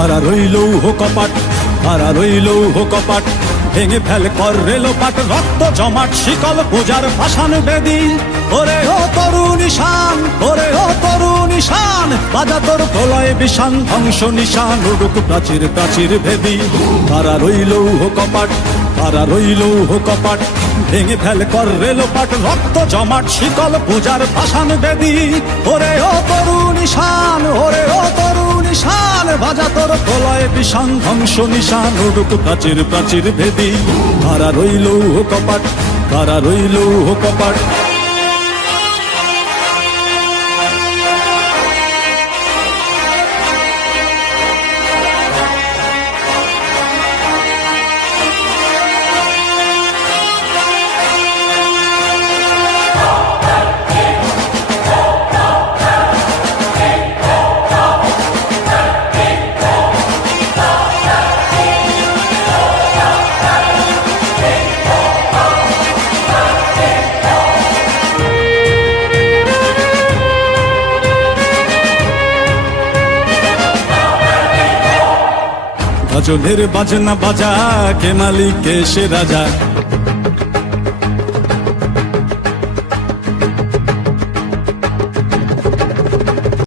হারা রইল কপাট, হারা রইল কপাট, ভেঙে ফেল কর রেলোপাট, রক্ত জমাট শিকল পূজার পাষাণ বেদী। ওরে ও তরুণ ঈশান, ওরে ও তরুণ ঈশান, বাজা তোর প্রলয় বিষান, ধ্বংস নিশান উড়ুক প্রাচীর প্রাচীর ভেদী। হারা রইল কপাট, হারা রইল কপাট, ভেঙে ফেল কর রেলোপাট, রক্ত জমাট শিকল পূজার পাষাণ বেদী। ওরে ও তরুণ ঈশান, ওরে ও তরুণ ঈশান, বাজা তোর প্রলয় বিষান, ধ্বংস নিশান উড়ুক প্রাচীর প্রাচীর ভেদী। হারা রইল কপাট, হারা রইল কপাট। ভজনের বাজনা বাজা, কে মালিক কে সে রাজা,